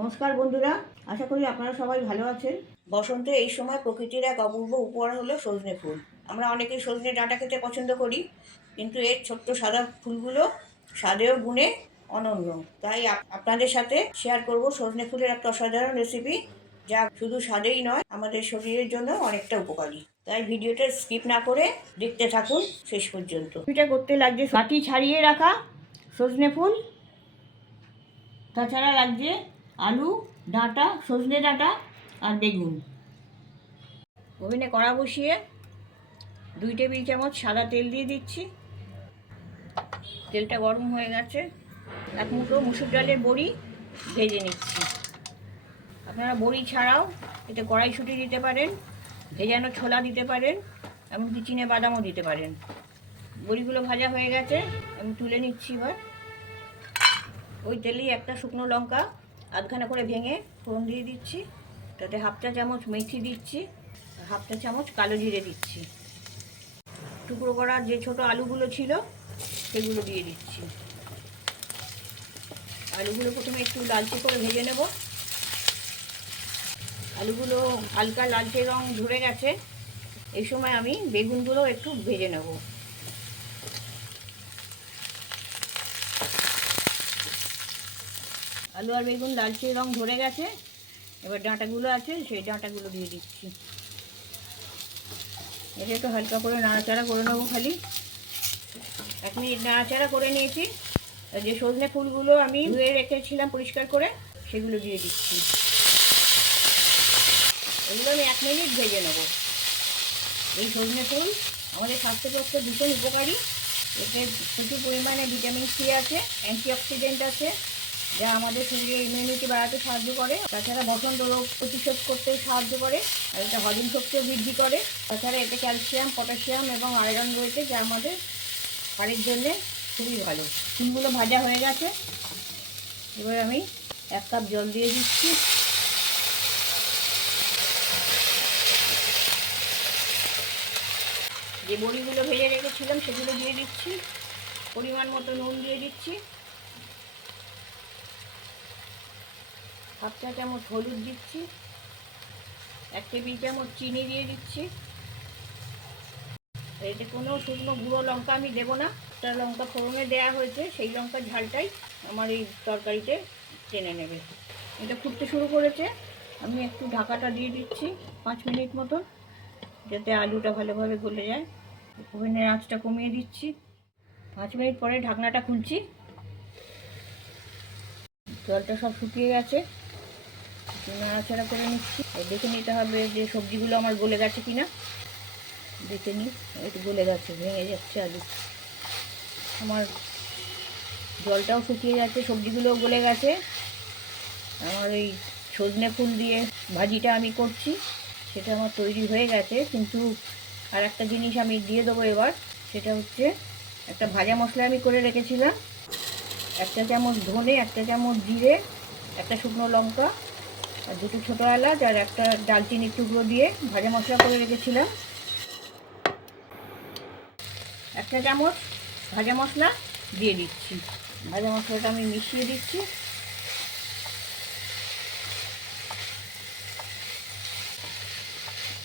নমস্কার বন্ধুরা, আশা করি আপনারা সবাই ভালো আছেন। বসন্তে এই সময় প্রকৃতির এক অপূর্ব উপহার হলো সজনে ফুল। আমরা অনেকেই সজনে ডাঁটা খেতে পছন্দ করি, কিন্তু এর ছোট্ট সাদা ফুলগুলো স্বাদেও গুণে অনন্য। তাই আপনাদের সাথে শেয়ার করব সজনে ফুলের একটা অসাধারণ রেসিপি, যা শুধু স্বাদেই নয়, আমাদের শরীরের জন্য অনেকটা উপকারী। তাই ভিডিওটা স্কিপ না করে দেখতে থাকুন শেষ পর্যন্ত। এটা করতে লাগছে কাটি ছাড়িয়ে রাখা সজনে ফুল, তাছাড়া লাগছে আলু, ডাঁটা, সজনে ডাঁটা আর বেগুন। ওভেনে কড়া বসিয়ে 2 টেবিল চামচ সাদা তেল দিয়ে দিচ্ছি। তেলটা গরম হয়ে গেছে, 1 মুঠো মুসুর ডালের বড়ি ভেজে নিচ্ছি। আপনারা বড়ি ছাড়াও এতে কড়াইশুঁটি দিতে পারেন, ভেজানো ছোলা দিতে পারেন, এমনকি চিনে বাদামও দিতে পারেন। বড়িগুলো ভাজা হয়ে গেছে, আমি তুলে নিচ্ছি। এবার ওই তেলেই একটা শুকনো লঙ্কা আধখানা করে ভেঙে ফোড়ন দিয়ে দিচ্ছি। তাতে 1/2 চা চামচ মেথি দিচ্ছি, 1/2 চা চামচ কালো জিরে দিচ্ছি। টুকরো করা যে ছোট আলুগুলো ছিল সেগুলো দিয়ে দিচ্ছি। আলুগুলো প্রথমে একটু লালচে করে ভেজে নেব। আলুগুলো হালকা লালচে রং ধরে গেছে, এই সময় আমি বেগুনগুলো একটু ভেজে নেব। আলু আর বেগুন লালচে রং ধরে গেছে, এবার ডাঁটাগুলো আছে সেই ডাঁটাগুলো দিয়ে দিচ্ছি। এটা একটু হালকা করে নাড়াচাড়া করে নেবো। খালি 1 মিনিট নাড়াচাড়া করে নিয়েছি। যে সজনে ফুলগুলো আমি ধুয়ে রেখেছিলাম পরিষ্কার করে, সেগুলো দিয়ে দিচ্ছি। এগুলো আমি 1 মিনিট ভেজে নেব। এই সজনে ফুল আমাদের স্বাস্থ্যের পক্ষে ভীষণ উপকারী। এতে প্রচুর পরিমাণে ভিটামিন সি আছে, অ্যান্টিঅক্সিডেন্ট আছে, যা আমাদের শরীরে ইমিউনিটি বাড়াতে সাহায্য করে। তাছাড়া বসন্ত রোগ প্রতিরোধ করতে সাহায্য করে, আর এটা হজম শক্তিও বৃদ্ধি করে। তাছাড়া এতে ক্যালসিয়াম, পটাশিয়াম এবং আয়রন রয়েছে, যা আমাদের হাড়ের জন্যে খুবই ভালো। ফুলগুলো ভাজা হয়ে গেছে, এবার আমি 1 কাপ জল দিয়ে দিচ্ছি। যে বড়িগুলো ভেজে রেখেছিলাম সেগুলো দিয়ে দিচ্ছি। পরিমাণ মতো নুন দিয়ে দিচ্ছি, 1/2 চা চামচ হলুদ দিচ্ছি, 1 টেবিল চামচ চিনি দিয়ে দিচ্ছি। এতে কোনো শুকনো গুঁড়ো লঙ্কা আমি দেবো না। একটা লঙ্কা ফোড়নে দেওয়া হয়েছে, সেই লঙ্কার ঝালটাই আমার এই তরকারিতে টেনে নেবে। এটা ফুটতে শুরু করেছে, আমি একটু ঢাকাটা দিয়ে দিচ্ছি 5 মিনিট মতন, যাতে আলুটা ভালোভাবে গলে যায়। ওভেনের আঁচটা কমিয়ে দিচ্ছি। 5 মিনিট পরে ঢাকনাটা খুলছি। জলটা সব শুকিয়ে গেছে, নাড়াচাড়া করে নিচ্ছি। দেখে নিতে হবে যে সবজিগুলো আমার গলে গেছে কিনা। দেখে নিই, একটু গলে গেছে, ভেঙে যাচ্ছে আলু। আমার জলটাও শুকিয়ে গেছে, সবজিগুলোও গলে গেছে। আমার এই সজনে ফুল দিয়ে ভাজিটা আমি করছি, সেটা আমার তৈরি হয়ে গেছে। কিন্তু আর একটা জিনিস আমি দিয়ে দেবো এবার, সেটা হচ্ছে একটা ভাজা মশলা আমি করে রেখেছিলাম। 1 চা চামচ ধনে, 1 চা চামচ জিরে, একটা শুকনো লঙ্কা আর 2টো ছোটো এলাচ আর একটা ডালচিনির টুকরো দিয়ে ভাজা মশলা করে রেখেছিলাম। 1 চা চামচ ভাজা মশলা দিয়ে দিচ্ছি। ভাজা মশলাটা আমি মিশিয়ে দিচ্ছি।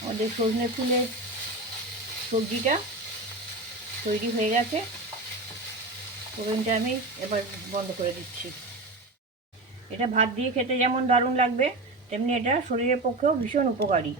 আমাদের সজনে ফুলের সবজিটা তৈরি হয়ে গেছে। ওভেনটা আমি এবার বন্ধ করে দিচ্ছি। এটা ভাত দিয়ে খেতে যেমন দারুণ লাগবে, তেমনি এটা শরীরের পক্ষেও ভীষণ উপকারী।